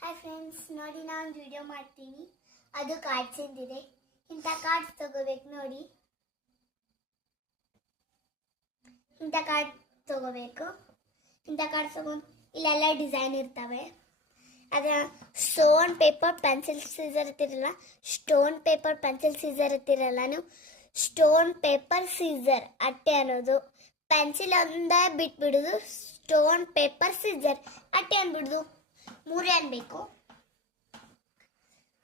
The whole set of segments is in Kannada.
ಹಾಯ್ ಫ್ರೆಂಡ್ಸ್, ನೋಡಿ ನಾನು ವಿಡಿಯೋ ಮಾಡ್ತೀನಿ. ಅದು ಕಾರ್ಡ್ಸ್ ಎಂದಿದೆ. ಇಂಥ ಕಾರ್ಡ್ಸ್ ತಗೋಬೇಕು ನೋಡಿ. ಇಂಥ ಕಾರ್ಡ್ ತಗೋಬೇಕು. ಇಂಥ ಕಾರ್ಡ್ಸ್ ತಗೊಂಡು ಇಲ್ಲೆಲ್ಲ ಡಿಸೈನ್ ಇರ್ತವೆ. ಅದರ ಸ್ಟೋನ್ ಪೇಪರ್ ಪೆನ್ಸಿಲ್ ಸೀಸರ್ ಇರ್ತಿರಲ್ಲ, ಸ್ಟೋನ್ ಪೇಪರ್ ಪೆನ್ಸಿಲ್ ಸೀಸರ್ ಇರ್ತಿರಲ್ಲ, ನೀವು ಸ್ಟೋನ್ ಪೇಪರ್ ಸೀಸರ್ ಅಟ್ಟೆ ಅನ್ನೋದು. ಪೆನ್ಸಿಲ್ ಒಂದೇ ಬಿಟ್ಬಿಡೋದು, ಸ್ಟೋನ್ ಪೇಪರ್ ಸೀಸರ್ ಅಟ್ಟೆ ಅಂದ್ಬಿಡುದು. ಮೂರೇ ಅನ್ಬೇಕು.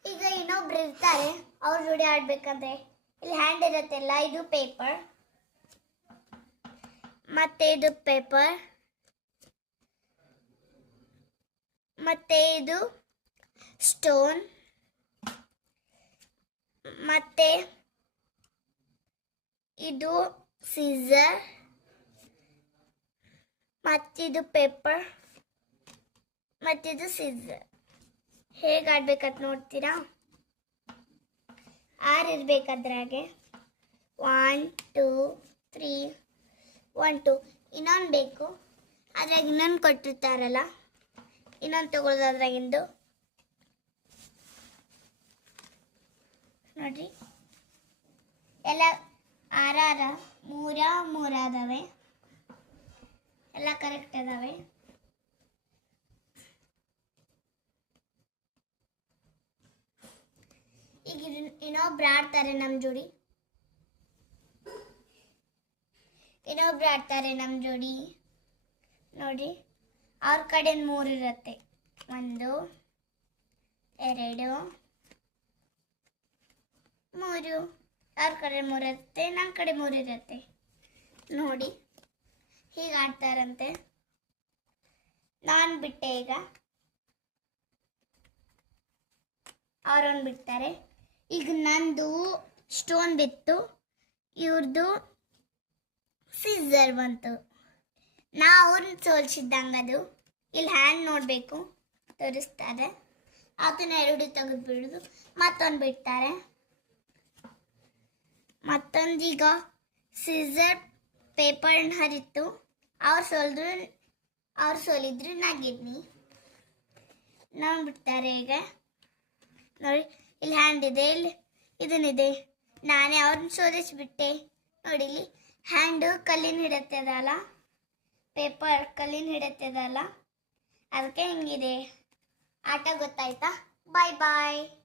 ಈಗ ಇನ್ನೊಬ್ರು ಇರ್ತಾರೆ, ಅವ್ರ ಜೋಡಿ ಆಡ್ಬೇಕಂದ್ರೆ ಇಲ್ಲಿ ಹ್ಯಾಂಡ್ ಇರತ್ತೆಲ್ಲ, ಇದು ಪೇಪರ್, ಮತ್ತೆ ಇದು ಪೇಪರ್, ಮತ್ತೆ ಇದು ಸ್ಟೋನ್, ಮತ್ತೆ ಇದು ಸೀಸರ್, ಮತ್ತಿದು ಪೇಪರ್, ಮತ್ತಿದು ಸೀಸರ್. ಹೇಗೆ ಆಡ್ಬೇಕಂತ ನೋಡ್ತೀರಾ? 6 ಇರ್ಬೇಕಾದ್ರಾಗೆ 1 2 3 1 2. ಇನ್ನೊಂದು ಬೇಕು, ಅದ್ರಾಗ ಇನ್ನೊಂದು ಕೊಟ್ಟಿರ್ತಾರಲ್ಲ, ಇನ್ನೊಂದು ತಗೊಳ್ಳೋದು ಅದ್ರಾಗಿಂದು. ನೋಡ್ರಿ, ಎಲ್ಲ 6 3 ಅದಾವೆ, ಎಲ್ಲ ಕರೆಕ್ಟ್ ಅದಾವೆ. ಈಗ ಇನ್ನೊಬ್ರು ಆಡ್ತಾರೆ ನಮ್ಮ ಜೋಡಿ, ನೋಡಿ. ಅವ್ರ ಕಡೆ 3 ಇರುತ್ತೆ. 1 2 3. ಅವ್ರ ಕಡೆ 3 ಇರುತ್ತೆ, ನನ್ನ ಕಡೆ 3 ಇರುತ್ತೆ. ನೋಡಿ, ಹೀಗೆ ಆಡ್ತಾರಂತೆ. ನಾನು ಬಿಟ್ಟೆ, ಈಗ ಅವರೊಂದು ಬಿಡ್ತಾರೆ. ಈಗ ನಂದು ಸ್ಟೋನ್ ಬಿತ್ತು, ಇವ್ರದ್ದು ಸೀಸರ್ ಬಂತು. ನಾ ಅವ್ರನ್ನ ಸೋಲ್ಸಿದ್ದಂಗೆ. ಅದು ಇಲ್ಲಿ ಹ್ಯಾಂಡ್ ನೋಡಬೇಕು, ತೋರಿಸ್ತಾರೆ. ಅದನ್ನ 2 ತೆಗೆದು ಬಿಡೋದು, ಮತ್ತೊಂದು ಬಿಡ್ತಾರೆ. ಮತ್ತೊಂದೀಗ ಸೀಸರ್ ಪೇಪರ್ ಹರಿತು, ಅವ್ರು ಸೋಲಿದ್ರು, ನಾ ಗೆದ್ನಿ. ನಾವು ಬಿಡ್ತಾರೆ. ಈಗ ನೋಡಿ, ಇಲ್ಲಿ ಹ್ಯಾಂಡ್ ಇದೆ, ಇಲ್ಲಿ ಇದನ್ನಿದೆ. ನಾನೇ ಅವ್ರನ್ನ ಸೋಲಿಸ್ಬಿಟ್ಟೆ. ನೋಡಿ, ಇಲ್ಲಿ ಹ್ಯಾಂಡು ಕಲ್ಲಿನ ಹಿಡತ್ತದಲ್ಲ, ಪೇಪರ್ ಕಲ್ಲಿನ ಹಿಡತ್ತದಲ್ಲ, ಅದಕ್ಕೆ ಹಿಂಗಿದೆ. ಆಟ ಗೊತ್ತಾಯ್ತಾ? ಬಾಯ್ ಬಾಯ್.